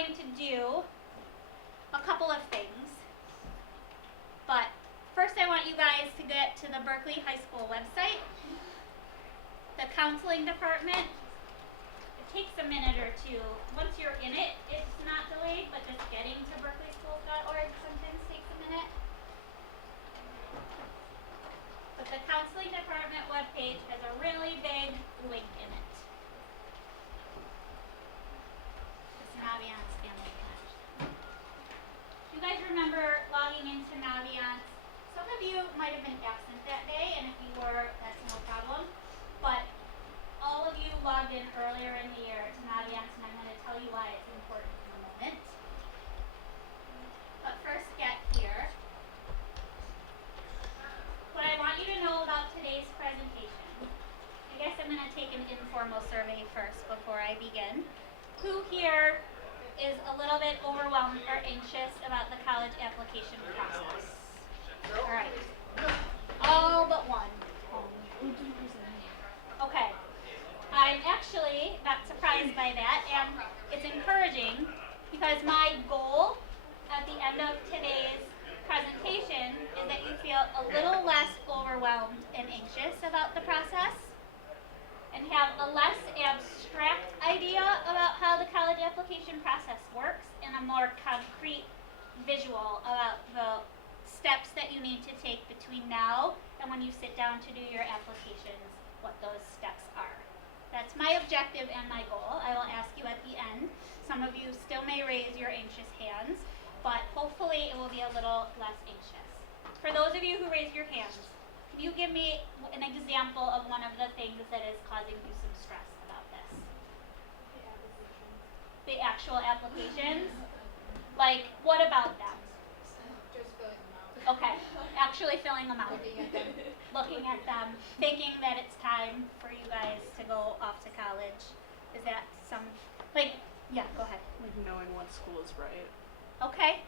going to do a couple of things. But first I want you guys to get to the Berkley High School website. The counseling department, it takes a minute or two. Once you're in it, it's not delayed, but just getting to berkleyschools.org sometimes takes a minute. But the counseling department webpage has a really big link in it. It's Naviance Family Connection. You guys remember logging into Naviance? Some of you might have been absent that day, and if you were, that's no problem. But all of you logged in earlier in the year to Naviance, and I'm going to tell you why it's important in a moment. But first, get here. What I want you to know about today's presentation, I guess I'm going to take an informal survey first before I begin. Who here is a little bit overwhelmed or anxious about the college application process? All right. All but one. Okay. I'm actually not surprised by that, and it's encouraging because my goal at the end of today's presentation is that you feel a little less overwhelmed and anxious about the process and have a less abstract idea about how the college application process works and a more concrete visual about the steps that you need to take between now and when you sit down to do your applications, what those steps are. That's my objective and my goal. I will ask you at the end. Some of you still may raise your anxious hands, but hopefully it will be a little less anxious. For those of you who raise your hands, can you give me an example of one of the things that is causing you some stress about this? The actual applications? Like, what about them? Just filling them out. Okay, actually filling them out. Looking at them, thinking that it's time for you guys to go off to college. Is that some, like, yeah, go ahead. Like knowing what school is right. Okay.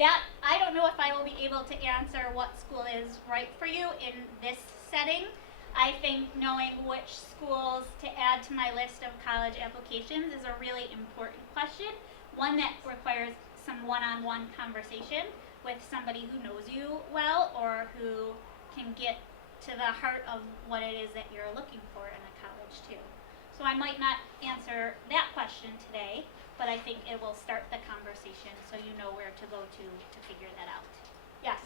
That, I don't know if I will be able to answer what school is right for you in this setting. I think knowing which schools to add to my list of college applications is a really important question, one that requires some one-on-one conversation with somebody who knows you well or who can get to the heart of what it is that you're looking for in a college too. So I might not answer that question today, but I think it will start the conversation so you know where to go to figure that out. Yes?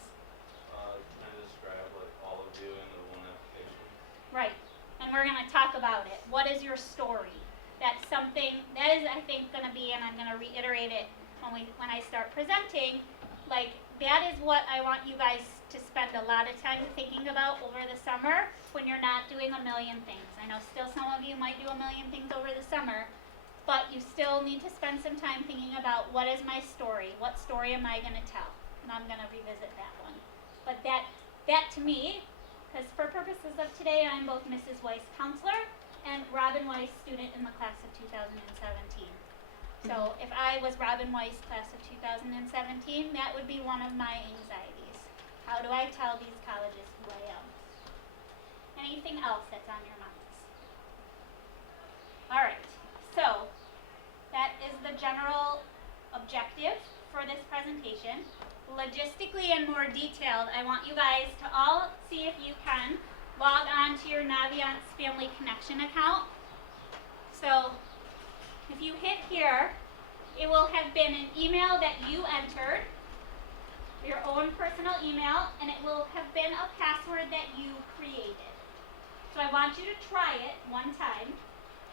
Can I describe like all of you in the one application? Right. And we're going to talk about it. What is your story? That's something, that is I think going to be, and I'm going to reiterate it when I start presenting, like that is what I want you guys to spend a lot of time thinking about over the summer when you're not doing a million things. I know still some of you might do a million things over the summer, but you still need to spend some time thinking about what is my story? What story am I going to tell? And I'm going to revisit that one. But that to me, because for purposes of today, I'm both Mrs. Weiss counselor and Robin Weiss student in the class of 2017. So if I was Robin Weiss class of 2017, that would be one of my anxieties. How do I tell these colleges who I am? Anything else that's on your minds? All right, so that is the general objective for this presentation. Logistically and more detailed, I want you guys to all see if you can log on to your Naviance Family Connection account. So if you hit here, it will have been an email that you entered, your own personal email, and it will have been a password that you created. So I want you to try it one time,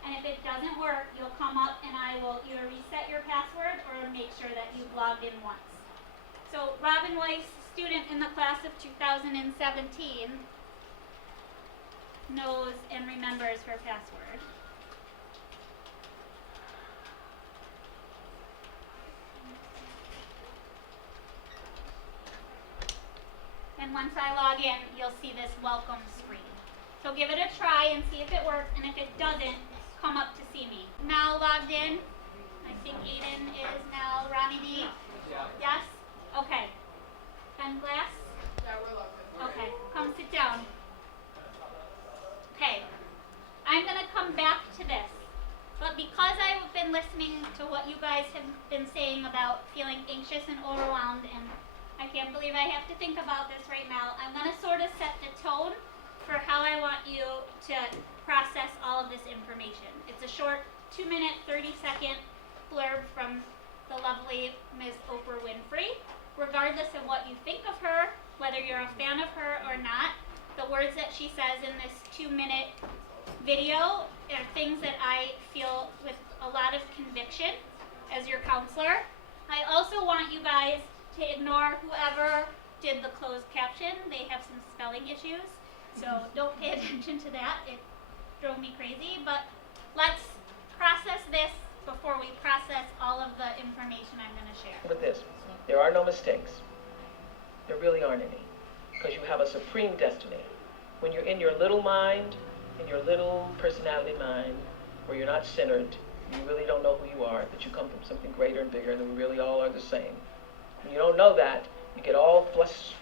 and if it doesn't work, you'll come up and I will either reset your password or make sure that you've logged in once. So Robin Weiss, student in the class of 2017, knows and remembers her password. And once I log in, you'll see this welcome screen. So give it a try and see if it works, and if it doesn't, come up to see me. Now logged in, I think Aiden is now. Ronnie B? Yeah. Yes? Okay. Pen glass? Yeah, we're logged in. Okay, come sit down. Okay, I'm going to come back to this. But because I've been listening to what you guys have been saying about feeling anxious and overwhelmed, and I can't believe I have to think about this right now, I'm going to sort of set the tone for how I want you to process all of this information. It's a short 2-minute, 30-second blurb from the lovely Ms. Oprah Winfrey. Regardless of what you think of her, whether you're a fan of her or not, the words that she says in this 2-minute video are things that I feel with a lot of conviction as your counselor. I also want you guys to ignore whoever did the closed caption. They have some spelling issues, so don't pay attention to that. It drove me crazy, but let's process this before we process all of the information I'm going to share. With this, there are no mistakes. There really aren't any, because you have a supreme destiny. When you're in your little mind, in your little personality mind, where you're not centered, you really don't know who you are, that you come from something greater and bigger, and we really all are the same. When you don't know that, you get all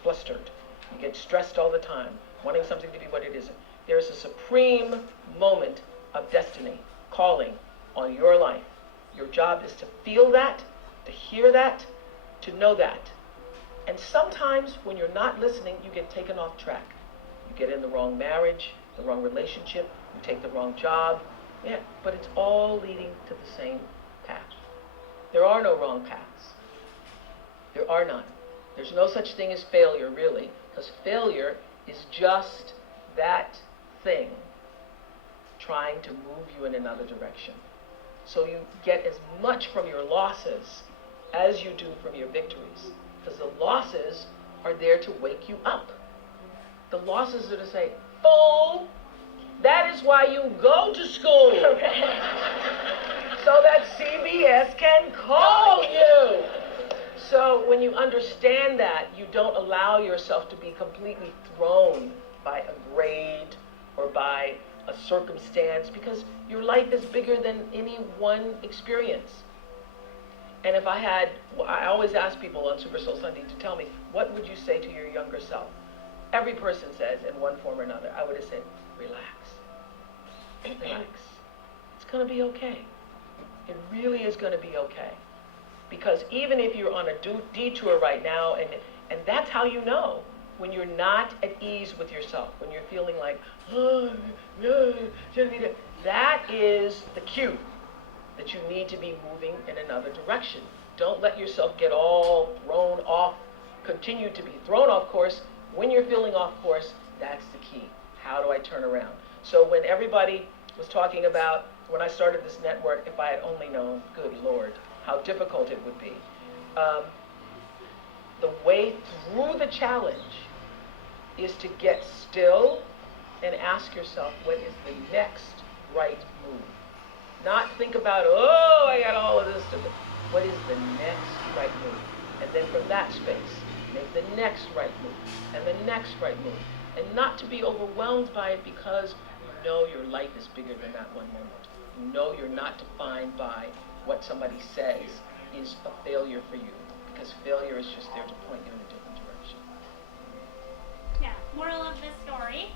flustered. You get stressed all the time, wanting something to be what it isn't. There is a supreme moment of destiny calling on your life. Your job is to feel that, to hear that, to know that. And sometimes when you're not listening, you get taken off track. You get in the wrong marriage, the wrong relationship, you take the wrong job. Yeah, but it's all leading to the same path. There are no wrong paths. There are none. There's no such thing as failure, really, because failure is just that thing trying to move you in another direction. So you get as much from your losses as you do from your victories, because the losses are there to wake you up. The losses are to say, fool, that is why you go to school. So that CBS can call you. So when you understand that, you don't allow yourself to be completely thrown by a grade or by a circumstance, because your life is bigger than any one experience. And if I always ask people on Super Soul Sunday to tell me, what would you say to your younger self? Every person says in one form or another, I would have said, relax. Relax. It's going to be okay. It really is going to be okay. Because even if you're on a detour right now, and that's how you know, when you're not at ease with yourself, when you're feeling like, oh, no, that is the cue that you need to be moving in another direction. Don't let yourself get all thrown off, continue to be thrown off course. When you're feeling off course, that's the key. How do I turn around? So when everybody was talking about, when I started this network, if I had only known, good Lord, how difficult it would be. The way through the challenge is to get still and ask yourself, what is the next right move? Not think about, oh, I got all of this to do. What is the next right move? And then from that space, make the next right move, and the next right move. And not to be overwhelmed by it, because you know your life is bigger than that one moment. You know you're not defined by what somebody says is a failure for you, because failure is just there to point you in a different direction. Yeah, moral of the story,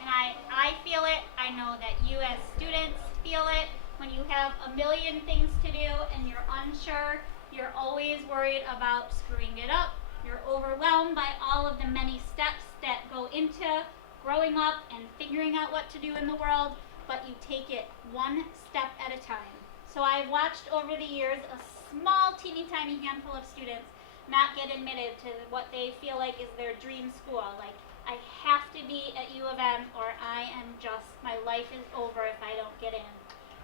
and I feel it, I know that you as students feel it, when you have a million things to do and you're unsure, you're always worried about screwing it up, you're overwhelmed by all of the many steps that go into growing up and figuring out what to do in the world, but you take it one step at a time. So I've watched over the years a small, teeny tiny handful of students not get admitted to what they feel like is their dream school. Like, I have to be at U of M or I am just, my life is over if I don't get in.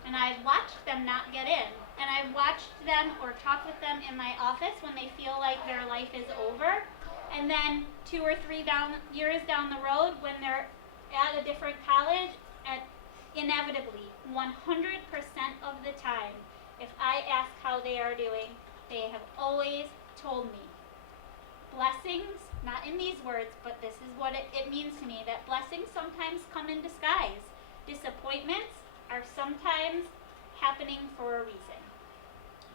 And I've watched them not get in. And I've watched them or talk with them in my office when they feel like their life is over. And then 2 or 3 years down the road, when they're at a different college, inevitably, 100% of the time, if I ask how they are doing, they have always told me, blessings, not in these words, but this is what it means to me, that blessings sometimes come in disguise. Disappointments are sometimes happening for a reason.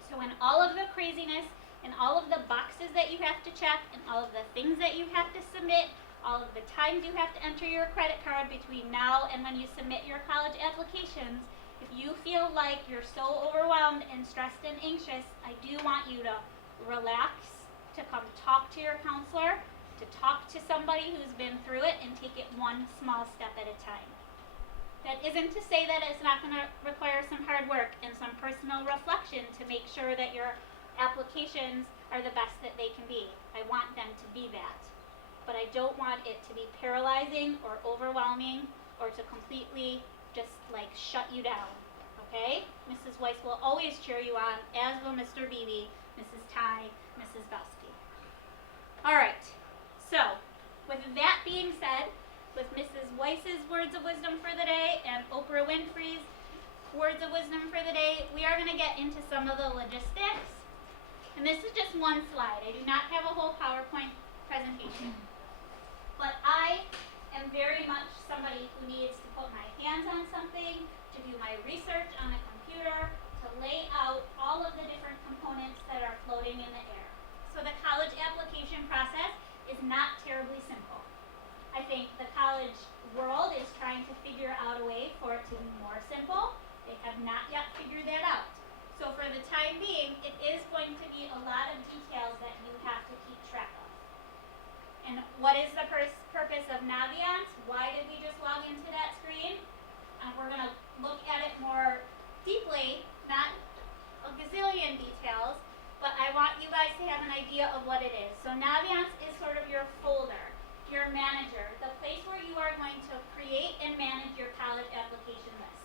So in all of the craziness, and all of the boxes that you have to check, and all of the things that you have to submit, all of the times you have to enter your credit card between now and when you submit your college applications, If you feel like you're so overwhelmed and stressed and anxious, I do want you to relax, to come talk to your counselor, to talk to somebody who's been through it, and take it one small step at a time. That isn't to say that it's not going to require some hard work and some personal reflection to make sure that your applications are the best that they can be. I want them to be that. But I don't want it to be paralyzing or overwhelming or to completely just like shut you down. Okay? Mrs. Weiss will always cheer you on, as will Mr. Beebe, Mrs. Ty, Mrs. Belsky. Alright, so with that being said, with Mrs. Weiss's words of wisdom for the day and Oprah Winfrey's words of wisdom for the day, we are going to get into some of the logistics. And this is just one slide. I do not have a whole PowerPoint presentation. But I am very much somebody who needs to put my hands on something, to do my research on a computer, to lay out all of the different components that are floating in the air. So the college application process is not terribly simple. I think the college world is trying to figure out a way for it to be more simple. They have not yet figured that out. So for the time being, it is going to be a lot of details that you have to keep track of. And what is the purpose of Naviance? Why did we just log into that screen? We're going to look at it more deeply, not a gazillion details, but I want you guys to have an idea of what it is. So Naviance is sort of your folder, your manager, the place where you are going to create and manage your college application list.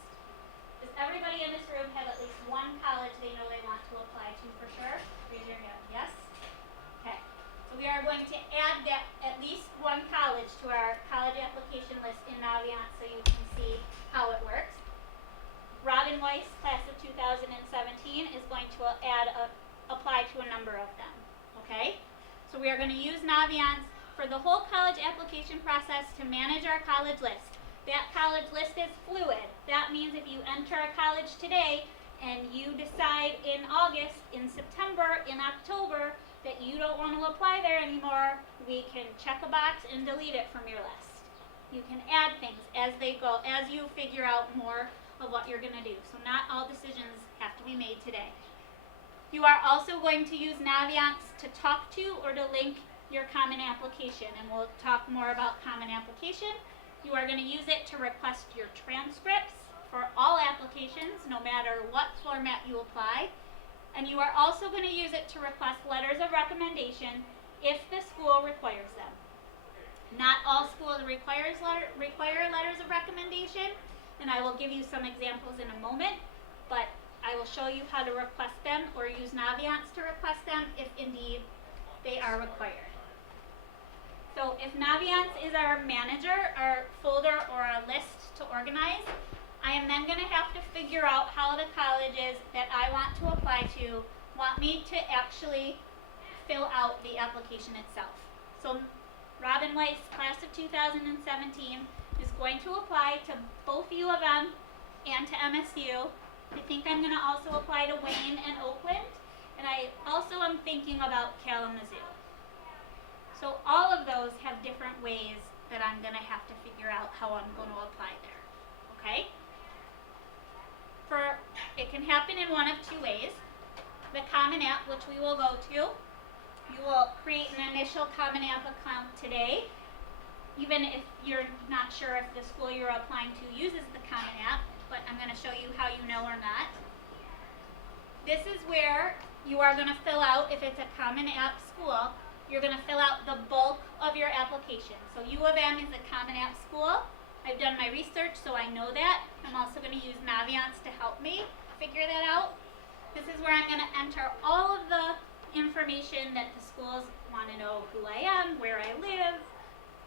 Does everybody in this room have at least one college they know they want to apply to for sure? Raise your hand. Yes? Okay. So we are going to add that at least one college to our college application list in Naviance so you can see how it works. Robin Weiss, class of 2017, is going to apply to a number of them. Okay? So we are going to use Naviance for the whole college application process to manage our college list. That college list is fluid. That means if you enter a college today and you decide in August, in September, in October that you don't want to apply there anymore, we can check a box and delete it from your list. You can add things as they go, as you figure out more of what you're going to do. So not all decisions have to be made today. You are also going to use Naviance to talk to or to link your Common Application, and we'll talk more about Common Application. You are going to use it to request your transcripts for all applications, no matter what format you apply. And you are also going to use it to request letters of recommendation if the school requires them. Not all schools require letters of recommendation, and I will give you some examples in a moment, but I will show you how to request them or use Naviance to request them if indeed they are required. So if Naviance is our manager, our folder, or our list to organize, I am then going to have to figure out how the colleges that I want to apply to want me to actually fill out the application itself. So Robin Weiss, class of 2017, is going to apply to both U of M and to MSU. I think I'm going to also apply to Wayne and Oakland, and I also am thinking about Kalamazoo. So all of those have different ways that I'm going to have to figure out how I'm going to apply there. Okay? It can happen in one of two ways. The Common App, which we will go to, you will create an initial Common App account today, even if you're not sure if the school you're applying to uses the Common App, but I'm going to show you how you know or not. This is where you are going to fill out, if it's a Common App school, you're going to fill out the bulk of your application. So U of M is a Common App school. I've done my research, so I know that. I'm also going to use Naviance to help me figure that out. This is where I'm going to enter all of the information that the schools want to know: who I am, where I live,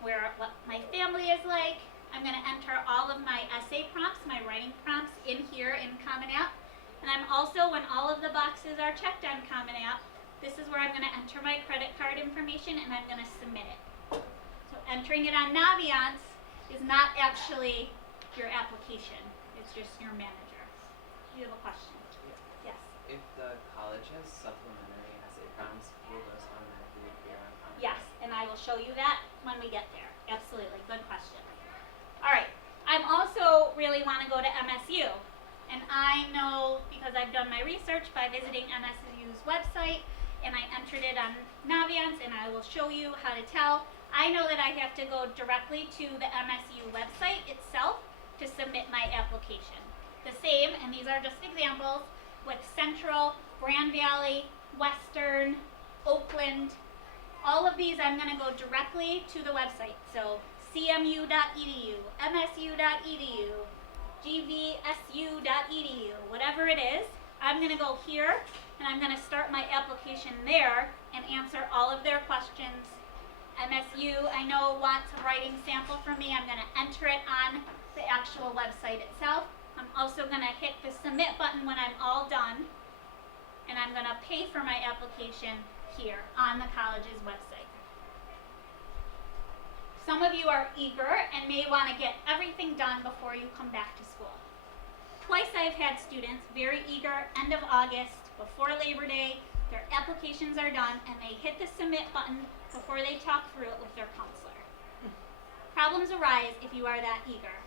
what my family is like. I'm going to enter all of my essay prompts, my writing prompts in here in Common App. And I'm also, when all of the boxes are checked on Common App, this is where I'm going to enter my credit card information and I'm going to submit it. So entering it on Naviance is not actually your application. It's just your manager. Do you have a question? Yes. If the college has supplementary essay prompts, will those automatically appear on Common? Yes, and I will show you that when we get there. Absolutely. Good question. All right. I'm also really want to go to MSU. And I know, because I've done my research by visiting MSU's website, and I entered it on Naviance, and I will show you how to tell. I know that I have to go directly to the MSU website itself to submit my application. The same, and these are just examples, with Central, Grand Valley, Western, Oakland. All of these I'm going to go directly to the website. So cmu.edu, msu.edu, gvsu.edu, whatever it is, I'm going to go here and I'm going to start my application there and answer all of their questions. MSU, I know, wants a writing sample from me. I'm going to enter it on the actual website itself. I'm also going to hit the submit button when I'm all done, and I'm going to pay for my application here on the college's website. Some of you are eager and may want to get everything done before you come back to school. Twice I've had students very eager, end of August, before Labor Day, their applications are done, and they hit the submit button before they talk through it with their counselor. Problems arise if you are that eager.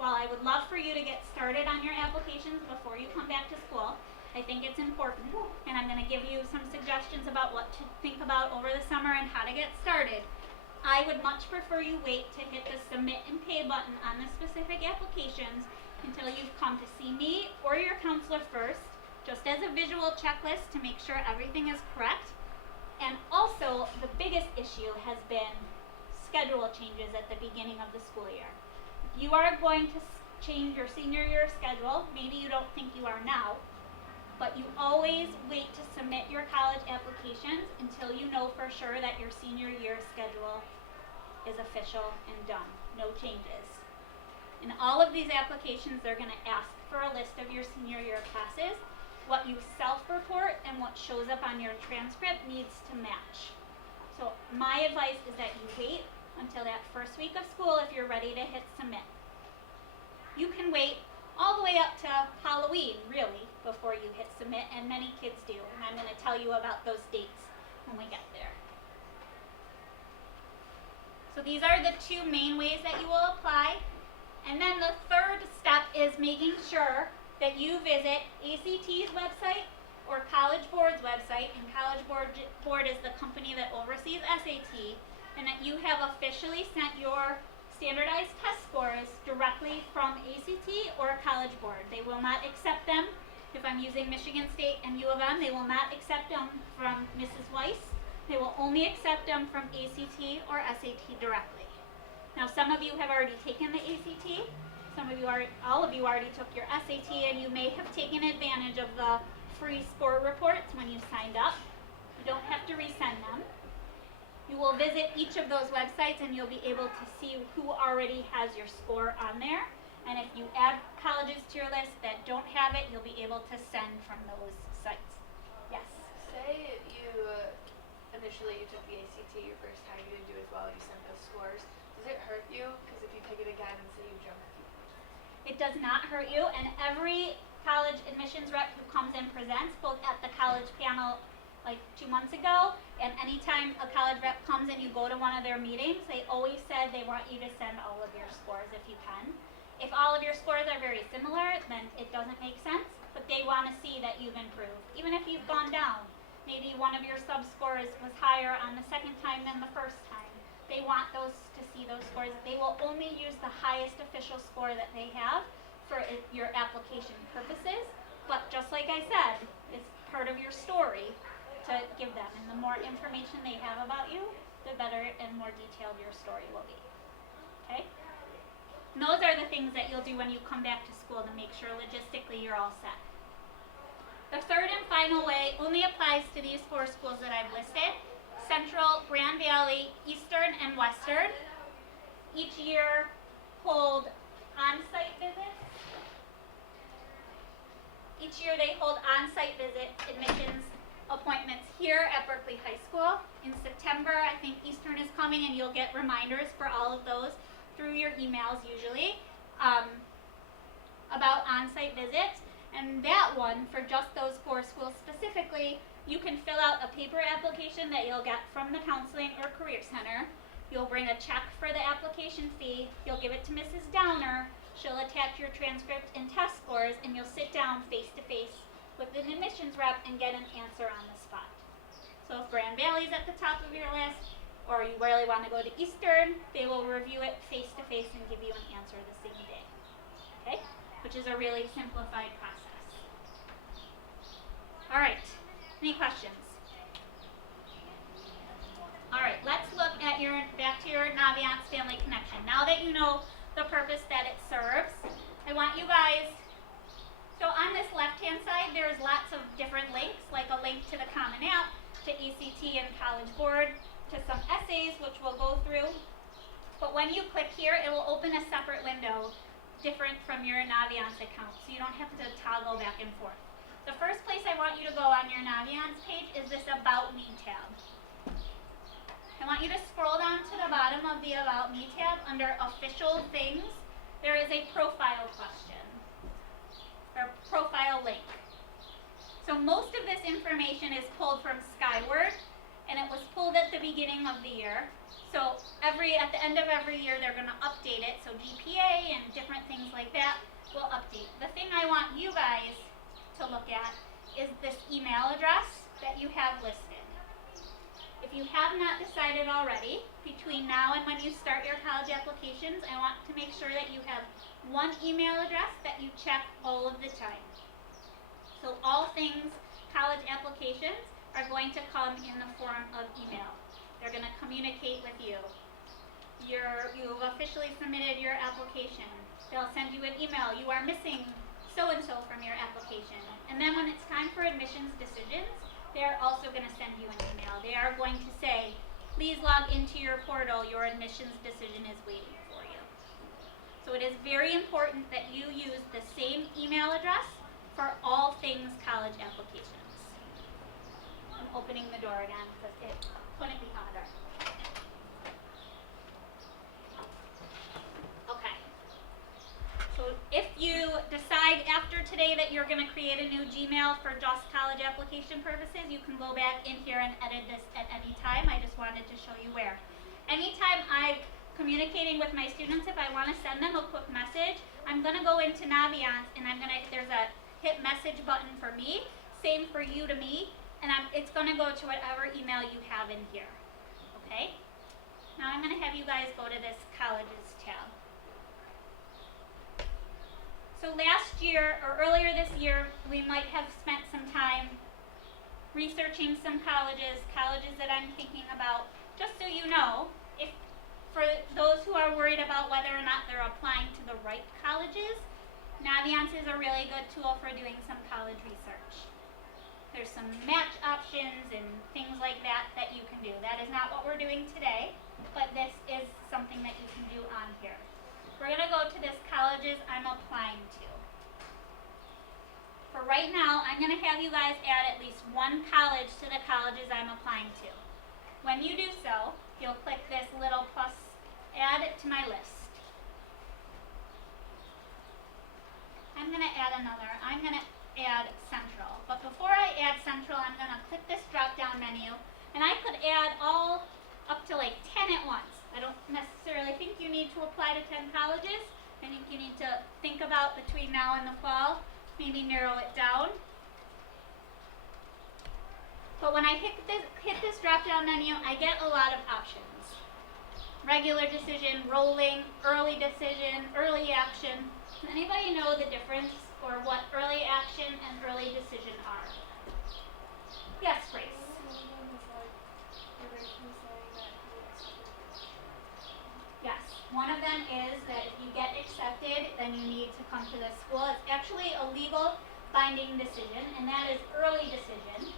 While I would love for you to get started on your applications before you come back to school, I think it's important, and I'm going to give you some suggestions about what to think about over the summer and how to get started. I would much prefer you wait to hit the submit and pay button on the specific applications until you've come to see me or your counselor first, just as a visual checklist to make sure everything is correct. And also, the biggest issue has been schedule changes at the beginning of the school year. If you are going to change your senior year schedule, maybe you don't think you are now, but you always wait to submit your college applications until you know for sure that your senior year schedule is official and done. No changes. In all of these applications, they're going to ask for a list of your senior year classes. What you self-report and what shows up on your transcript needs to match. So my advice is that you wait until that first week of school if you're ready to hit submit. You can wait all the way up to Halloween, really, before you hit submit, and many kids do, and I'm going to tell you about those dates when we get there. So these are the two main ways that you will apply, and then the third step is making sure that you visit ACT's website or College Board's website, and College Board is the company that oversees SAT, and that you have officially sent your standardized test scores directly from ACT or College Board. They will not accept them. If I'm using Michigan State and U of M, they will not accept them from Mrs. Weiss. They will only accept them from ACT or SAT directly. Now, some of you have already taken the ACT. Some of you are, all of you already took your SAT, and you may have taken advantage of the free score reports when you signed up. You don't have to resend them. You will visit each of those websites and you'll be able to see who already has your score on there. And if you add colleges to your list that don't have it, you'll be able to send from those sites. Yes? Say initially you took the ACT your first time, you didn't do as well, you sent those scores. Does it hurt you? Because if you take it again and say you jump a few points. It does not hurt you, and every college admissions rep who comes and presents, both at the college panel like 2 months ago, and anytime a college rep comes and you go to one of their meetings, they always said they want you to send all of your scores if you can. If all of your scores are very similar, then it doesn't make sense, but they want to see that you've improved. Even if you've gone down, maybe one of your sub-scores was higher on the second time than the first time. They want those to see those scores. They will only use the highest official score that they have for your application purposes, but just like I said, it's part of your story to give them, and the more information they have about you, the better and more detailed your story will be. Okay? And those are the things that you'll do when you come back to school to make sure logistically you're all set. The third and final way only applies to these 4 schools that I've listed: Central, Grand Valley, Eastern, and Western. Each year hold on-site visits. Each year they hold on-site visit admissions appointments here at Berkley High School. In September, I think Eastern is coming, and you'll get reminders for all of those through your emails usually about on-site visits. And that one, for just those 4 schools specifically, you can fill out a paper application that you'll get from the Counseling or Career Center. You'll bring a check for the application fee. You'll give it to Mrs. Downer. She'll attach your transcript and test scores, and you'll sit down face to face with an admissions rep and get an answer on the spot. So if Grand Valley's at the top of your list, or you really want to go to Eastern, they will review it face to face and give you an answer the same day. Okay? Which is a really simplified process. All right. Any questions? All right. Let's look at back to your Naviance Family Connection. Now that you know the purpose that it serves, I want you guys. So on this left-hand side, there's lots of different links, like a link to the Common App, to ACT and College Board, to some essays, which we'll go through. But when you click here, it will open a separate window, different from your Naviance account, so you don't have to toggle back and forth. The first place I want you to go on your Naviance page is this About Me tab. I want you to scroll down to the bottom of the About Me tab under Official Things. There is a profile question, or profile link. So most of this information is pulled from Skyward, and it was pulled at the beginning of the year. So at the end of every year, they're going to update it. So GPA and different things like that will update. The thing I want you guys to look at is this email address that you have listed. If you have not decided already, between now and when you start your college applications, I want to make sure that you have one email address that you check all of the time. So all things college applications are going to come in the form of email. They're going to communicate with you. You've officially submitted your application. They'll send you an email. You are missing so-and-so from your application. And then when it's time for admissions decisions, they're also going to send you an email. They are going to say, please log into your portal. Your admissions decision is waiting for you. So it is very important that you use the same email address for all things college applications. I'm opening the door again because it couldn't be hotter. Okay. So if you decide after today that you're going to create a new Gmail for just college application purposes, you can go back in here and edit this at any time. I just wanted to show you where. Anytime I'm communicating with my students, if I want to send them a quick message, I'm going to go into Naviance and there's a hit message button for me, same for you to me, and it's going to go to whatever email you have in here. Okay? Now I'm going to have you guys go to this Colleges tab. So last year, or earlier this year, we might have spent some time researching some colleges that I'm thinking about. Just so you know, if for those who are worried about whether or not they're applying to the right colleges, Naviance is a really good tool for doing some college research. There's some match options and things like that you can do. That is not what we're doing today, but this is something that you can do on here. We're going to go to this colleges I'm applying to. For right now, I'm going to have you guys add at least one college to the colleges I'm applying to. When you do so, you'll click this little plus, add it to my list. I'm going to add another. I'm going to add Central. But before I add Central, I'm going to click this drop-down menu, and I could add all up to like 10 at once. I don't necessarily think you need to apply to 10 colleges. I think you need to think about between now and the fall, maybe narrow it down. But when I hit this drop-down menu, I get a lot of options. Regular decision, rolling, early decision, early action. Does anybody know the difference or what early action and early decision are? Yes, Grace. Yes, one of them is that if you get accepted, then you need to come to the school. It's actually a legal binding decision, and that is early decision.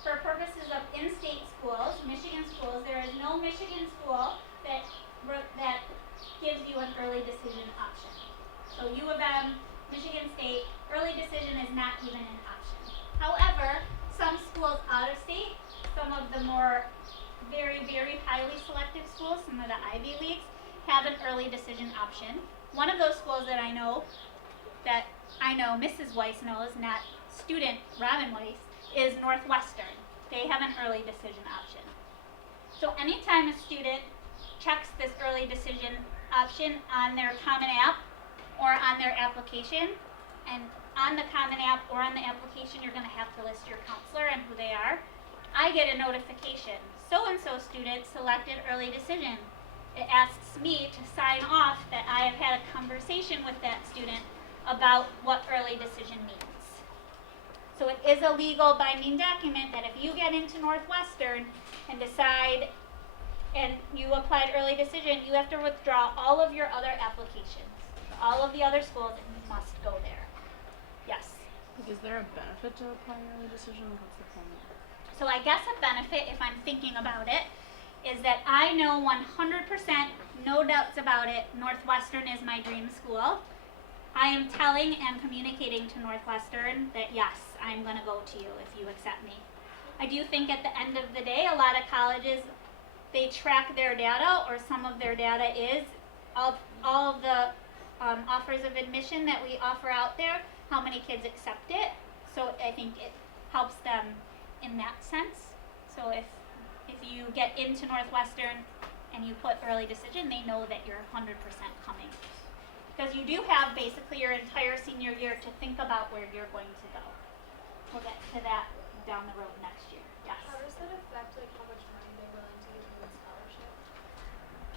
For purposes of in-state schools, Michigan schools, there is no Michigan school that gives you an early decision option. So U of M, Michigan State, early decision is not even an option. However, some schools out of state, some of the more very, very highly selective schools, some of the Ivy Leagues, have an early decision option. One of those schools that I know Mrs. Weiss knows, not student Robin Weiss, is Northwestern. They have an early decision option. So anytime a student checks this early decision option on their Common App or on their application. And on the Common App or on the application, you're going to have to list your counselor and who they are. I get a notification. So-and-so student selected early decision. It asks me to sign off that I have had a conversation with that student about what early decision means. So it is a legal binding document that if you get into Northwestern and decide and you applied early decision, you have to withdraw all of your other applications, all of the other schools, and you must go there. Yes. Is there a benefit to applying early decision? What's the point? So I guess a benefit, if I'm thinking about it, is that I know 100%, no doubts about it, Northwestern is my dream school. I am telling and communicating to Northwestern that yes, I'm going to go to you if you accept me. I do think at the end of the day, a lot of colleges, they track their data, or some of their data is all of the offers of admission that we offer out there, how many kids accept it. So I think it helps them in that sense. So if you get into Northwestern and you put early decision, they know that you're 100% coming. Because you do have basically your entire senior year to think about where you're going to go. We'll get to that down the road next year. Yes? How does that affect like how much money they're willing to give you in scholarship?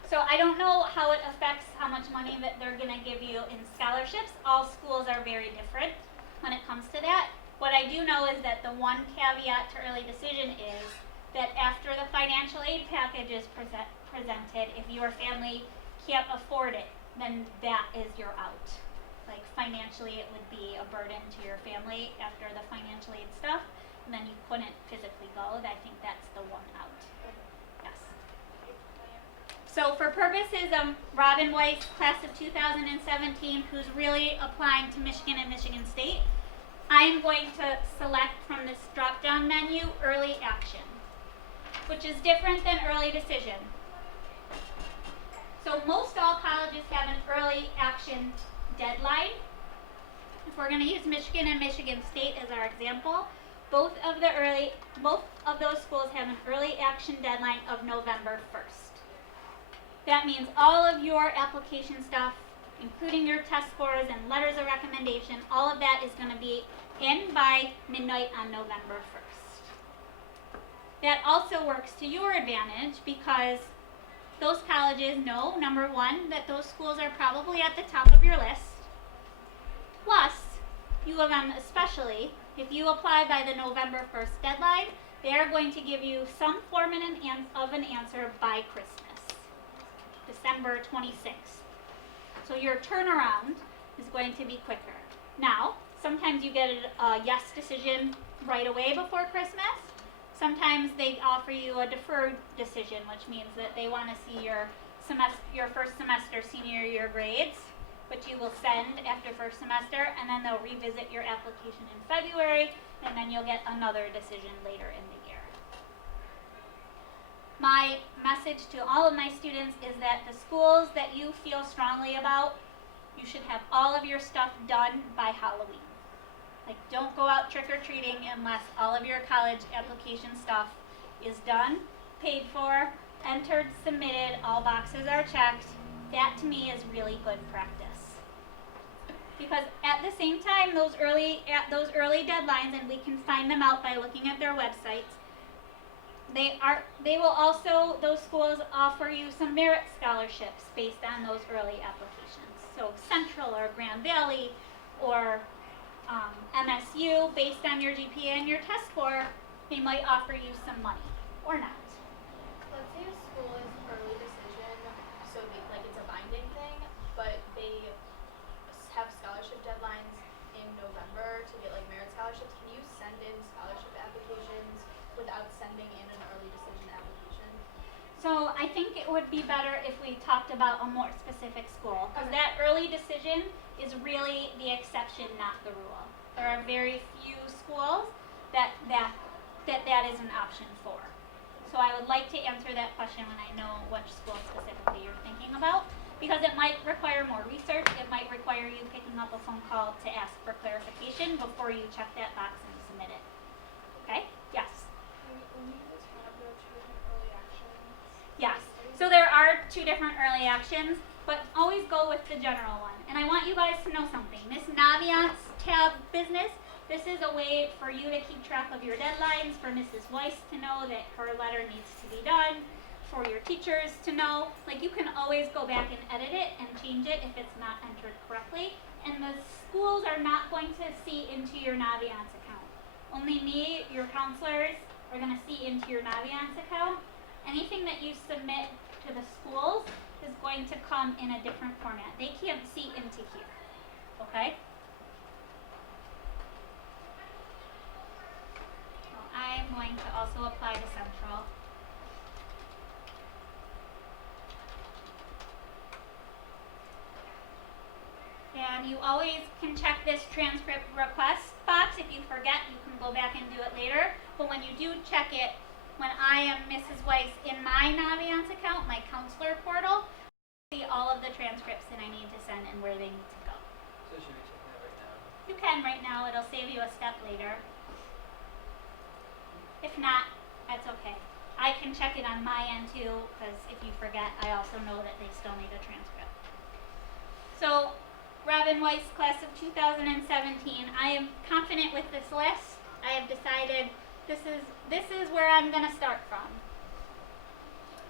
So I don't know how it affects how much money that they're going to give you in scholarships. All schools are very different when it comes to that. What I do know is that the one caveat to early decision is that after the financial aid package is presented, if your family can't afford it, then that is your out. Like financially it would be a burden to your family after the financial aid stuff, and then you couldn't physically go. I think that's the one out. Yes. So for purposes of Robin White's class of 2017, who's really applying to Michigan and Michigan State, I am going to select from this drop-down menu early action, which is different than early decision. So most all colleges have an early action deadline. If we're going to use Michigan and Michigan State as our example, both of those schools have an early action deadline of November 1st. That means all of your application stuff, including your test scores and letters of recommendation, all of that is going to be in by midnight on November 1st. That also works to your advantage because those colleges know, number one, that those schools are probably at the top of your list. Plus, U of M especially, if you apply by the November 1st deadline, they are going to give you some form of an answer by Christmas, December 26th. So your turnaround is going to be quicker. Now, sometimes you get a yes decision right away before Christmas. Sometimes they offer you a deferred decision, which means that they want to see your first semester senior year grades, which you will send after first semester, and then they'll revisit your application in February, and then you'll get another decision later in the year. My message to all of my students is that the schools that you feel strongly about, you should have all of your stuff done by Halloween. Like, don't go out trick-or-treating unless all of your college application stuff is done, paid for, entered, submitted, all boxes are checked. That, to me, is really good practice. Because at the same time, those early deadlines, and we can find them out by looking at their websites, they will also, those schools offer you some merit scholarships based on those early applications. So Central or Grand Valley or MSU, based on your GPA and your test score, they might offer you some money or not. Let's say a school is early decision, so it's a binding thing, but they have scholarship deadlines in November to get merit scholarships. Can you send in scholarship applications without sending in an early decision application? So I think it would be better if we talked about a more specific school, because that early decision is really the exception, not the rule. There are very few schools that is an option for. So I would like to answer that question when I know which school specifically you're thinking about, because it might require more research. It might require you picking up a phone call to ask for clarification before you check that box and submit it. Okay? Yes? When you just have the two different early actions. Yes. So there are two different early actions. but always go with the general one. And I want you guys to know something. This Naviance tab business, this is a way for you to keep track of your deadlines, for Mrs. Weiss to know that her letter needs to be done, for your teachers to know. Like, you can always go back and edit it and change it if it's not entered correctly. And the schools are not going to see into your Naviance account. Only me, your counselors, are going to see into your Naviance account. Anything that you submit to the schools is going to come in a different format. They can't see into here. Okay? So I'm going to also apply to Central. And you always can check this transcript request box. If you forget, you can go back and do it later. But when you do check it, when I am Mrs. Weiss in my Naviance account, my counselor portal, I see all of the transcripts that I need to send and where they need to go. So should we check that right now? You can right now. It'll save you a step later. If not, that's okay. I can check it on my end too, because if you forget, I also know that they still need a transcript. So, Robin Weiss, class of 2017. I am confident with this list. I have decided this is where I'm going to start from.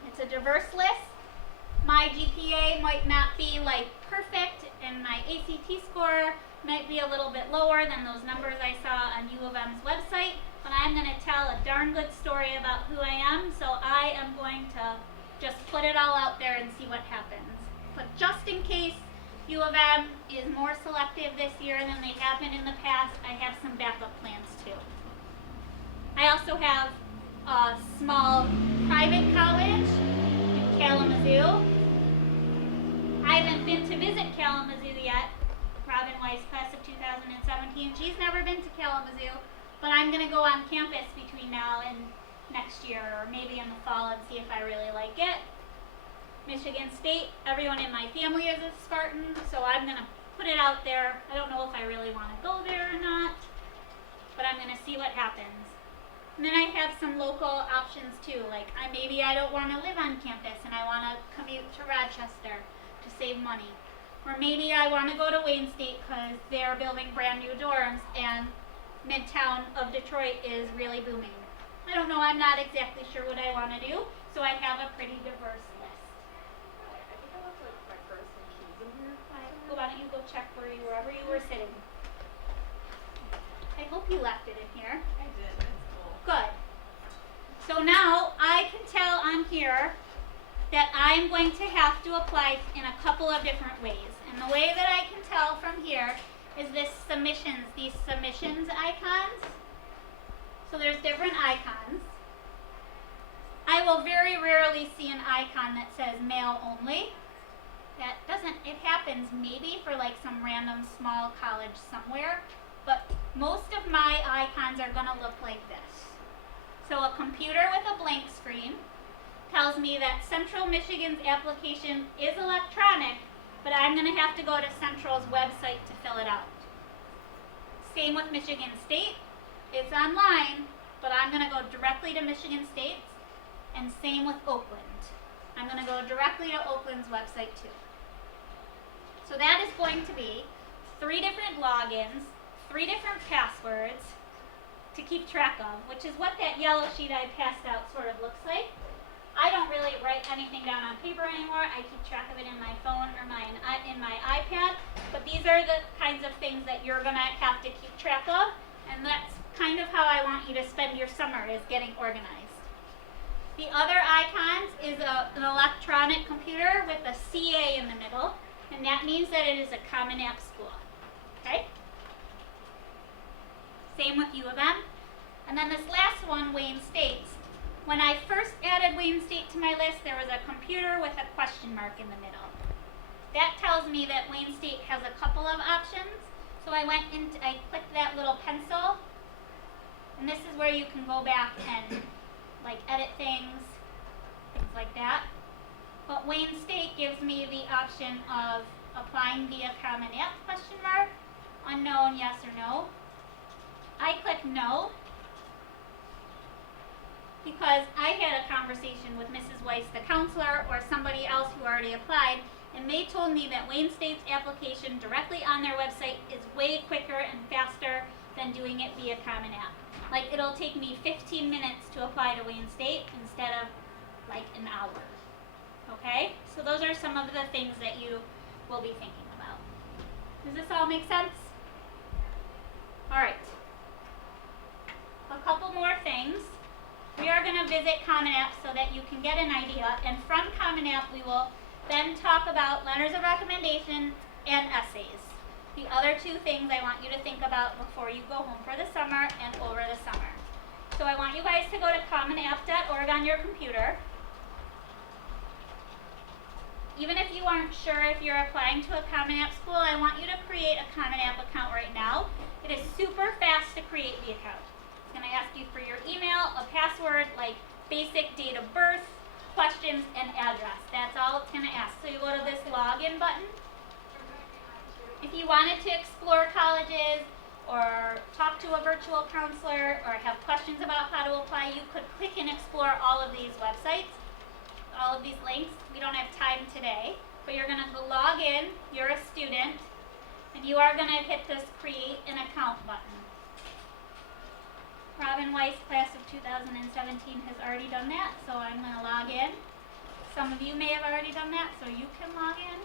It's a diverse list. My GPA might not be like perfect, and my ACT score might be a little bit lower than those numbers I saw on U of M's website, but I'm going to tell a darn good story about who I am, so I am going to just put it all out there and see what happens. But just in case U of M is more selective this year than they have been in the past, I have some backup plans too. I also have a small private college in Kalamazoo. I haven't been to visit Kalamazoo yet. Robin Weiss, class of 2017. She's never been to Kalamazoo, but I'm going to go on campus between now and next year, or maybe in the fall, and see if I really like it. Michigan State, everyone in my family is a Spartan, so I'm going to put it out there. I don't know if I really want to go there or not, but I'm going to see what happens. And then I have some local options too, like maybe I don't want to live on campus and I want to commute to Rochester to save money. Or maybe I want to go to Wayne State because they're building brand new dorms and Midtown of Detroit is really booming. I don't know, I'm not exactly sure what I want to do, so I have a pretty diverse list. I think I left like my purse and keys in here. Why don't you go check wherever you were sitting. I hope you left it in here. I did. It's cool. Good. So now I can tell on here that I'm going to have to apply in a couple of different ways. And the way that I can tell from here is these submissions icons. So there's different icons. I will very rarely see an icon that says mail only. It happens maybe for like some random small college somewhere, but most of my icons are going to look like this. So a computer with a blank screen tells me that Central Michigan's application is electronic, but I'm going to have to go to Central's website to fill it out. Same with Michigan State. It's online, but I'm going to go directly to Michigan State, and same with Oakland. I'm going to go directly to Oakland's website too. So that is going to be 3 different logins, 3 different passwords to keep track of, which is what that yellow sheet I passed out sort of looks like. I don't really write anything down on paper anymore. I keep track of it in my phone or in my iPad. But these are the kinds of things that you're going to have to keep track of. And that's kind of how I want you to spend your summer, is getting organized. The other icons is an electronic computer with a CA in the middle. And that means that it is a Common App school. Okay? Same with U of M. And then this last one, Wayne State. When I first added Wayne State to my list, there was a computer with a question mark in the middle. That tells me that Wayne State has a couple of options. So I clicked that little pencil, and this is where you can go back and like edit things like that. But Wayne State gives me the option of applying via Common App question mark, unknown, yes or no. I click no, because I had a conversation with Mrs. Weiss, the counselor, or somebody else who already applied, and they told me that Wayne State's application directly on their website is way quicker and faster than doing it via Common App. Like, it'll take me 15 minutes to apply to Wayne State instead of like an hour. Okay? So those are some of the things that you will be thinking about. Does this all make sense? Alright. A couple more things. We are going to visit Common App so that you can get an idea, and from Common App we will then talk about letters of recommendation and essays. The other two things I want you to think about before you go home for the summer and over the summer. So I want you guys to go to commonapp.org on your computer. Even if you aren't sure if you're applying to a Common App school, I want you to create a Common App account right now. It is super fast to create the account. It's going to ask you for your email, a password, like basic date of birth, questions, and address. That's all it's going to ask. So you go to this login button. If you wanted to explore colleges or talk to a virtual counselor or have questions about how to apply, you could click and explore all of these websites, all of these links. We don't have time today, but you're going to log in, you're a student, and you are going to hit this create an account button. Robin Weiss, class of 2017, has already done that, so I'm going to log in. Some of you may have already done that, so you can log in.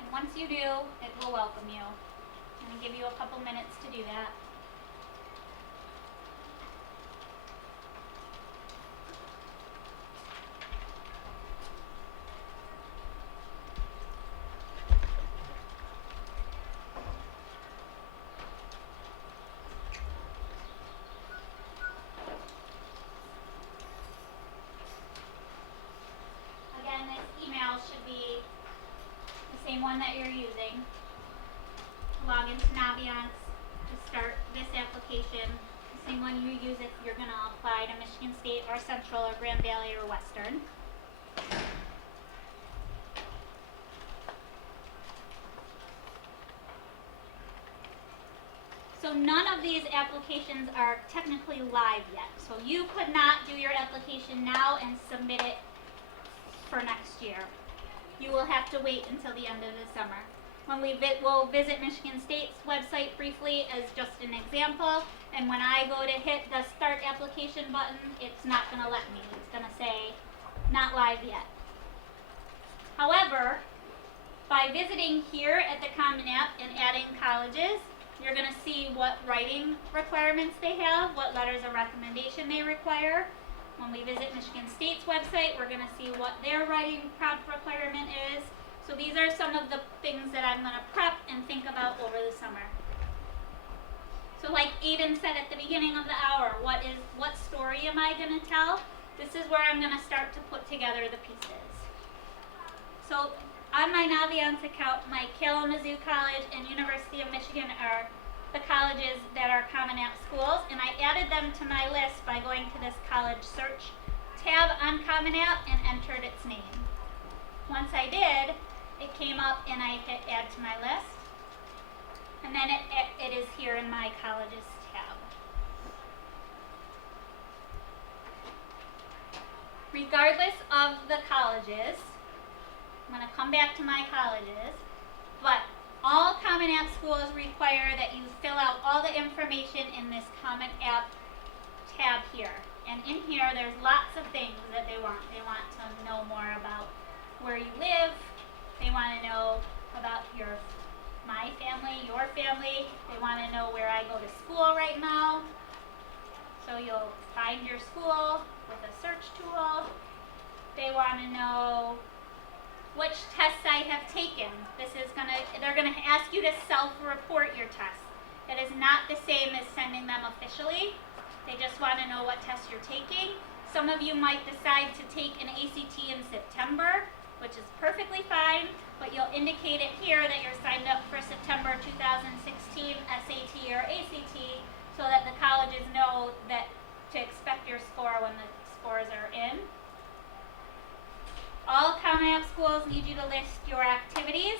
And once you do, it will welcome you. I'm going to give you a couple minutes to do that. Again, this email should be the same one that you're using. Log into Naviance to start this application. The same one you use if you're going to apply to Michigan State or Central or Grand Valley or Western. So none of these applications are technically live yet. So you could not do your application now and submit it for next year. You will have to wait until the end of the summer. When we'll visit Michigan State's website briefly as just an example, and when I go to hit the start application button, it's not going to let me. It's going to say not live yet. However, by visiting here at the Common App and adding colleges, you're going to see what writing requirements they have, what letters of recommendation they require. When we visit Michigan State's website, we're going to see what their writing prompt requirement is. So these are some of the things that I'm going to prep and think about over the summer. So like Aiden said at the beginning of the hour, what story am I going to tell? This is where I'm going to start to put together the pieces. So on my Naviance account, my Kalamazoo College and University of Michigan are the colleges that are Common App schools, and I added them to my list by going to this college search tab on Common App and entered its name. Once I did, it came up and I hit add to my list, and then it is here in my colleges tab. Regardless of the colleges, I'm going to come back to my colleges, but all Common App schools require that you fill out all the information in this Common App tab here. And in here, there's lots of things that they want. They want to know more about where you live. They want to know about my family, your family. They want to know where I go to school right now. So you'll find your school with a search tool. They want to know which tests I have taken. They're gonna ask you to self-report your tests. It is not the same as sending them officially. They just want to know what tests you're taking. Some of you might decide to take an ACT in September, which is perfectly fine, but you'll indicate it here that you're signed up for September 2016 SAT or ACT so that the colleges know that to expect your score when the scores are in. All Common App schools need you to list your activities.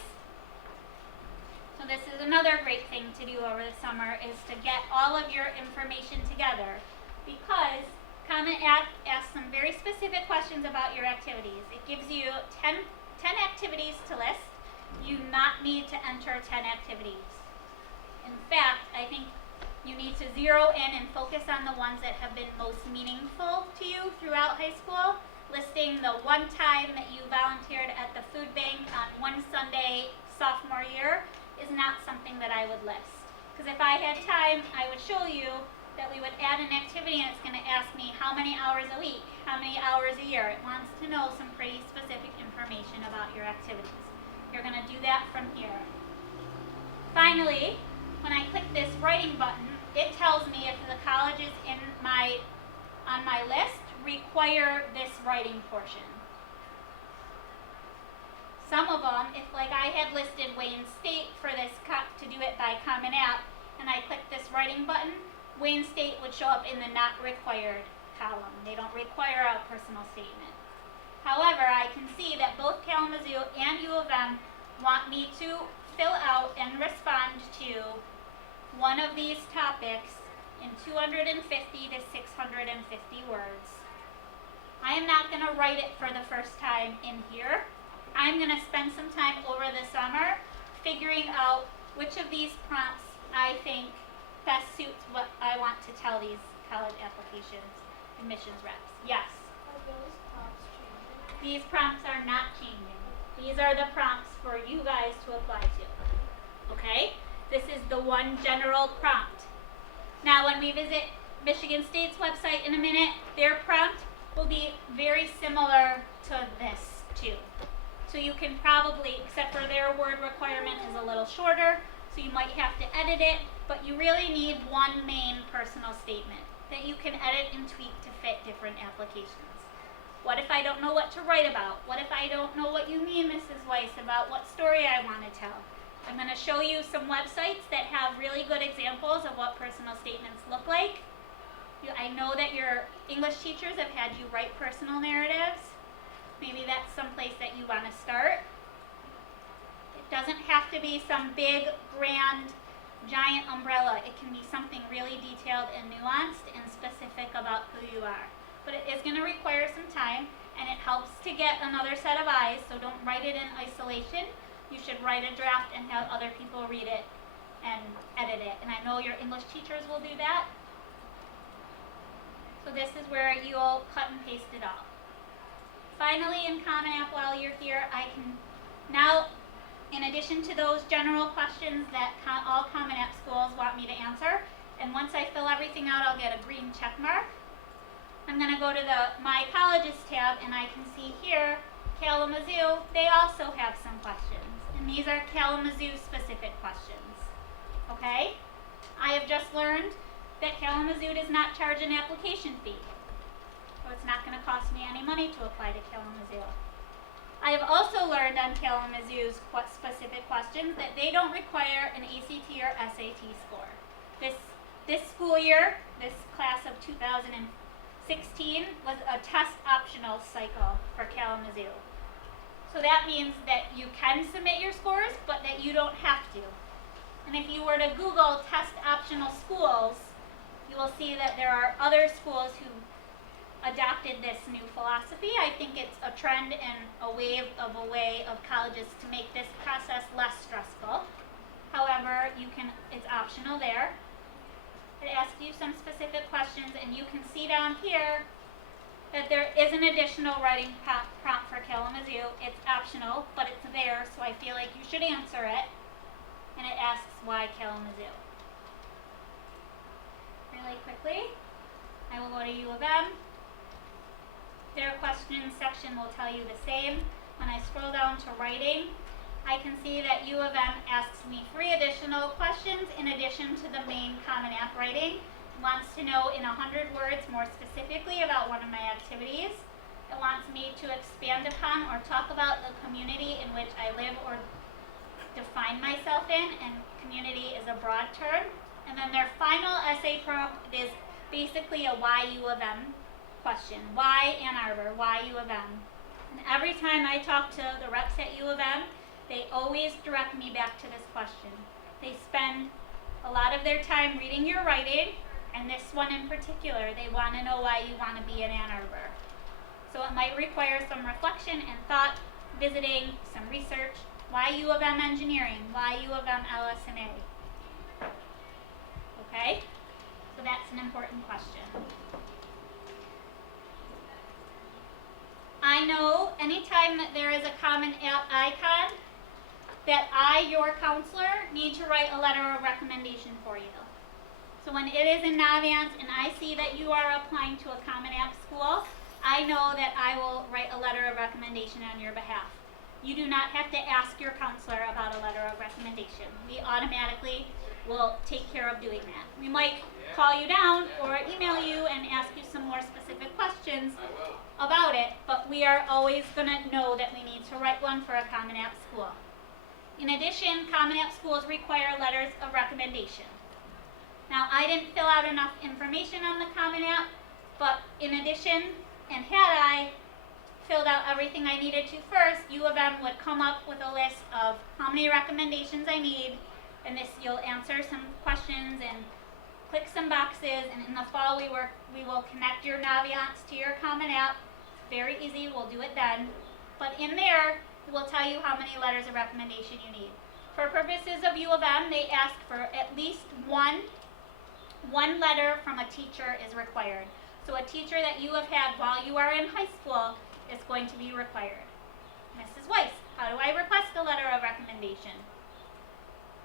So this is another great thing to do over the summer, is to get all of your information together, because Common App asks some very specific questions about your activities. It gives you 10 activities to list. You do not need to enter 10 activities. In fact, I think you need to zero in and focus on the ones that have been most meaningful to you throughout high school. Listing the one time that you volunteered at the food bank on one Sunday sophomore year is not something that I would list. Because if I had time, I would show you that we would add an activity and it's going to ask me how many hours a week, how many hours a year. It wants to know some pretty specific information about your activities. You're going to do that from here. Finally, when I click this writing button, it tells me if the colleges on my list require this writing portion. Some of them, if like I had listed Wayne State for this to do it by Common App, and I click this writing button, Wayne State would show up in the not required column. They don't require a personal statement. However, I can see that both Kalamazoo and U of M want me to fill out and respond to one of these topics in 250 to 650 words. I am not going to write it for the first time in here. I'm going to spend some time over the summer figuring out which of these prompts I think best suits what I want to tell these college applications admissions reps. Yes? Are those prompts changing? These prompts are not changing. These are the prompts for you guys to apply to. Okay? This is the one general prompt. Now when we visit Michigan State's website in a minute, their prompt will be very similar to this too. So you can probably, except for their word requirement is a little shorter, so you might have to edit it, but you really need one main personal statement that you can edit and tweak to fit different applications. What if I don't know what to write about? What if I don't know what you mean, Mrs. Weiss, about what story I want to tell? I'm going to show you some websites that have really good examples of what personal statements look like. I know that your English teachers have had you write personal narratives. Maybe that's someplace that you want to start. It doesn't have to be some big, grand, giant umbrella. It can be something really detailed and nuanced and specific about who you are. But it is going to require some time, and it helps to get another set of eyes, so don't write it in isolation. You should write a draft and have other people read it and edit it. And I know your English teachers will do that. So this is where you'll cut and paste it off. Finally, in Common App, while you're here, I can now, in addition to those general questions that all Common App schools want me to answer, and once I fill everything out, I'll get a green check mark. I'm going to go to the My Colleges tab, and I can see here, Kalamazoo, they also have some questions. And these are Kalamazoo-specific questions. Okay? I have just learned that Kalamazoo does not charge an application fee. So it's not going to cost me any money to apply to Kalamazoo. I have also learned on Kalamazoo's specific questions that they don't require an ACT or SAT score. This school year, this class of 2016 was a test optional cycle for Kalamazoo. So that means that you can submit your scores, but that you don't have to. And if you were to Google test optional schools, you will see that there are other schools who adopted this new philosophy. I think it's a trend and a way of colleges to make this process less stressful. However, it's optional there. It asks you some specific questions, and you can see down here that there is an additional writing prompt for Kalamazoo. It's optional, but it's there, so I feel like you should answer it. And it asks why Kalamazoo. Really quickly, I will go to U of M. Their questions section will tell you the same. When I scroll down to writing, I can see that U of M asks me 3 additional questions in addition to the main Common App writing. It wants to know in 100 words more specifically about one of my activities. It wants me to expand upon or talk about the community in which I live or define myself in, and community is a broad term. And then their final essay prompt is basically a why U of M question. Why Ann Arbor? Why U of M? And every time I talk to the reps at U of M, they always direct me back to this question. They spend a lot of their time reading your writing, And this one in particular, they want to know why you want to be in Ann Arbor. So it might require some reflection and thought, visiting, some research. Why U of M engineering? Why U of M LS&A? Okay? So that's an important question. I know anytime that there is a common icon, that I, your counselor, need to write a letter of recommendation for you. So when it is in Naviance and I see that you are applying to a Common App school, I know that I will write a letter of recommendation on your behalf. You do not have to ask your counselor about a letter of recommendation. We automatically will take care of doing that. We might call you down or email you and ask you some more specific questions about it, but we are always going to know that we need to write one for a Common App school. In addition, Common App schools require letters of recommendation. Now, I didn't fill out enough information on the Common App, but in addition, and had I filled out everything I needed to first, U of M would come up with a list of how many recommendations I need, and this you'll answer some questions and click some boxes, and in the fall we will connect your Naviance to your Common App. Very easy, we'll do it then. But in there, it will tell you how many letters of recommendation you need. For purposes of U of M, they ask for at least one letter from a teacher is required. So a teacher that you have had while you are in high school is going to be required. Mrs. Weiss, how do I request a letter of recommendation?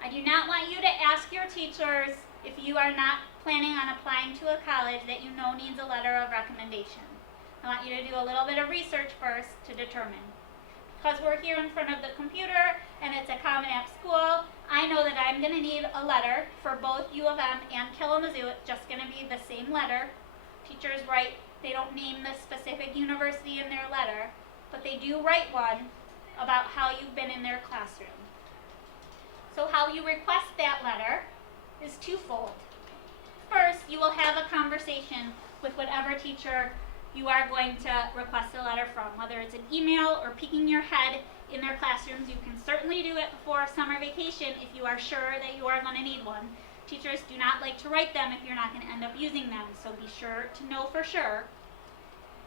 I do not want you to ask your teachers if you are not planning on applying to a college that you know needs a letter of recommendation. I want you to do a little bit of research first to determine. Because we're here in front of the computer and it's a Common App school, I know that I'm going to need a letter for both U of M and Kalamazoo. It's just going to be the same letter. Teachers write, they don't name the specific university in their letter, but they do write one about how you've been in their classroom. So how you request that letter is twofold. First, you will have a conversation with whatever teacher you are going to request a letter from, whether it's an email or peeking your head in their classrooms. You can certainly do it before summer vacation if you are sure that you are going to need one. Teachers do not like to write them if you're not going to end up using them, so be sure to know for sure.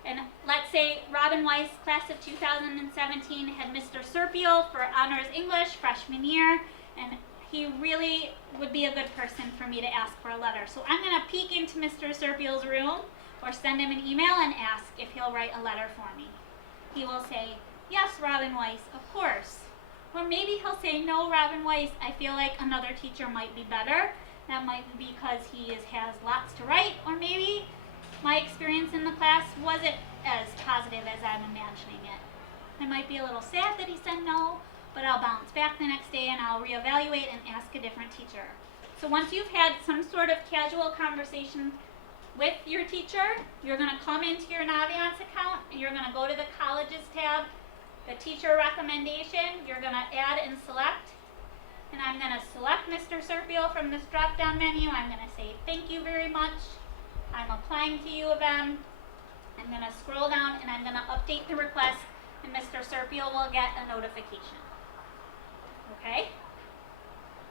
And let's say Robin Weiss, class of 2017, had Mr. Serpio for Honors English freshman year, and he really would be a good person for me to ask for a letter. So I'm going to peek into Mr. Serpio's room or send him an email and ask if he'll write a letter for me. He will say, yes, Robin Weiss, of course. Or maybe he'll say, no, Robin Weiss, I feel like another teacher might be better. That might be because he has lots to write, or maybe my experience in the class wasn't as positive as I'm imagining it. I might be a little sad that he said no, but I'll bounce back the next day and I'll reevaluate and ask a different teacher. So once you've had some sort of casual conversation with your teacher, you're going to come into your Naviance account and you're going to go to the Colleges tab, the teacher recommendation, you're going to add and select. And I'm going to select Mr. Serpio from this drop-down menu. I'm going to say thank you very much. I'm applying to U of M. I'm going to scroll down and I'm going to update the request, and Mr. Serpio will get a notification. Okay?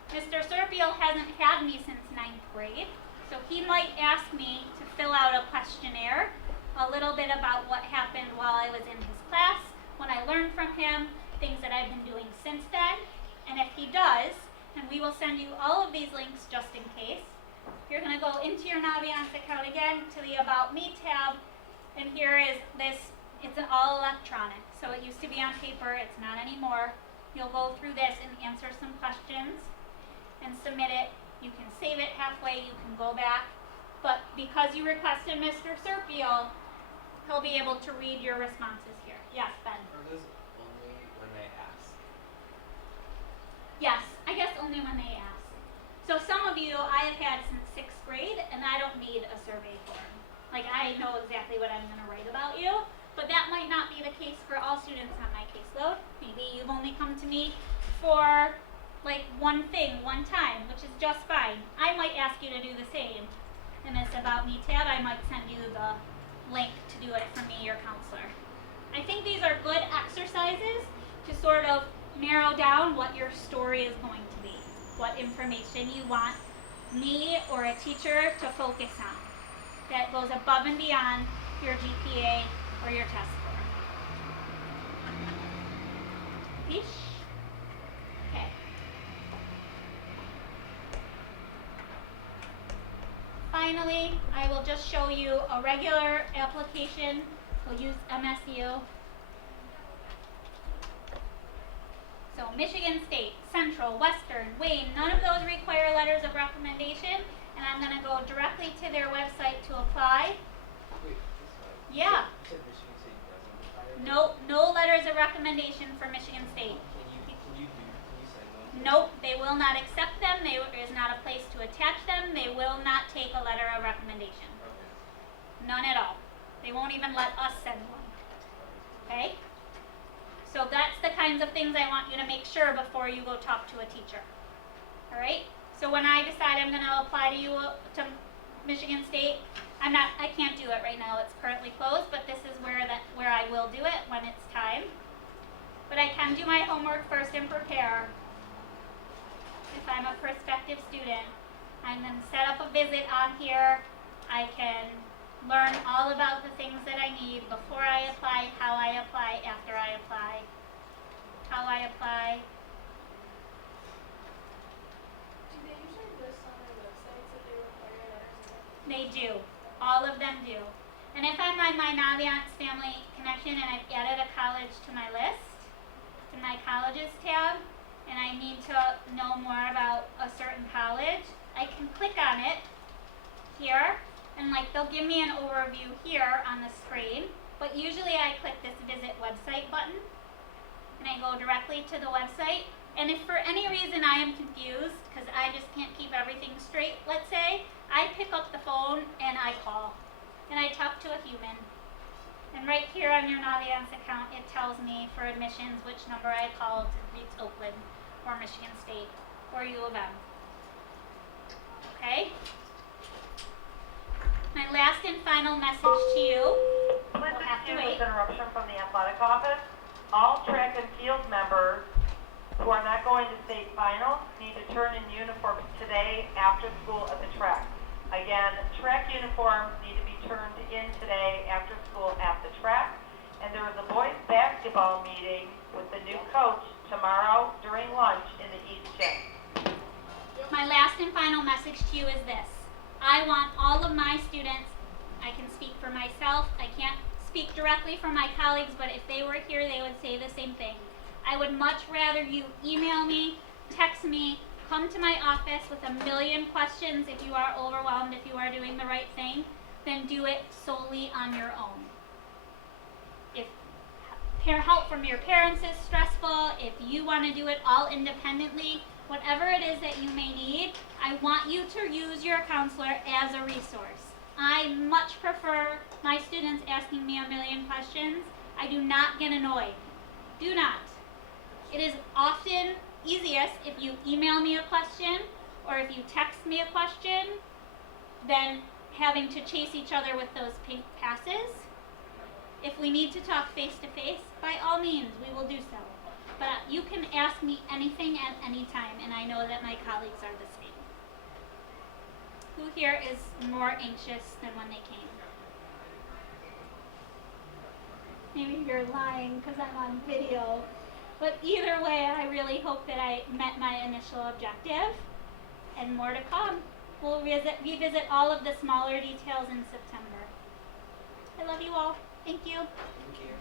Mr. Serpio hasn't had me since 9th grade, so he might ask me to fill out a questionnaire, a little bit about what happened while I was in his class, what I learned from him, things that I've been doing since then. And if he does, and we will send you all of these links just in case, you're going to go into your Naviance account again to the About Me tab, and here is this, it's an all electronic. So it used to be on paper, it's not anymore. You'll go through this and answer some questions and submit it. You can save it halfway, you can go back. But because you requested Mr. Serpio, he'll be able to read your responses here. Yes, Ben? Are those only when they ask? Yes, I guess only when they ask. So some of you I have had since 6th grade, and I don't need a survey form. Like, I know exactly what I'm going to write about you, but that might not be the case for all students on my caseload. Maybe you've only come to me for like one thing, one time, which is just fine. I might ask you to do the same. In this About Me tab, I might send you the link to do it for me, your counselor. I think these are good exercises to sort of narrow down what your story is going to be, what information you want me or a teacher to focus on that goes above and beyond your GPA or your test score. Fish? Okay. Finally, I will just show you a regular application. We'll use MSU. So Michigan State, Central, Western, Wayne, none of those require letters of recommendation, and I'm going to go directly to their website to apply. Wait, this one. Yeah. You said Michigan State doesn't require No letters of recommendation for Michigan State. Can you send those? Nope, they will not accept them. There is not a place to attach them. They will not take a letter of recommendation. Okay. None at all. They won't even let us send one. Okay? So that's the kinds of things I want you to make sure before you go talk to a teacher. Alright? So when I decide I'm going to apply to you to Michigan State, I can't do it right now. It's currently closed, but this is where I will do it when it's time. But I can do my homework first and prepare. If I'm a prospective student, I can set up a visit on here. I can learn all about the things that I need before I apply, how I apply, after I apply, how I apply. Do they usually list on their websites that they require letters of recommendation? They do. All of them do. And if I'm on my Naviance family connection and I've added a college to my list, in my colleges tab, and I need to know more about a certain college, I can click on it here, and they'll give me an overview here on the screen, but usually I click this visit website button, and I go directly to the website, and if for any reason I am confused, because I just can't keep everything straight, let's say, I pick up the phone and I call, and I talk to a human. And right here on your Naviance account, it tells me for admissions which number I called to reach Oakland, or Michigan State, or U of M. Okay? My last and final message to you, we'll have to wait. Interruption from the athletic office. All track and field members who are not going to state finals need to turn in uniforms today after school at the track. Again, track uniforms need to be turned in today after school at the track. And there is a boys basketball meeting with the new coach tomorrow during lunch in the East Gym. My last and final message to you is this. I want all of my students, I can speak for myself, I can't speak directly for my colleagues, but if they were here, they would say the same thing. I would much rather you email me, text me, come to my office with a million questions if you are overwhelmed, if you are doing the right thing, than do it solely on your own. If help from your parents is stressful, if you want to do it all independently, whatever it is that you may need, I want you to use your counselor as a resource. I much prefer my students asking me a million questions. I do not get annoyed. Do not. It is often easiest if you email me a question or if you text me a question than having to chase each other with those pink passes. If we need to talk face to face, by all means, we will do so. But you can ask me anything at any time, and I know that my colleagues are the same. Who here is more anxious than when they came? Maybe you're lying because I'm on video. But either way, I really hope that I met my initial objective, and more to come. We'll revisit all of the smaller details in September. I love you all. Thank you. Thank you.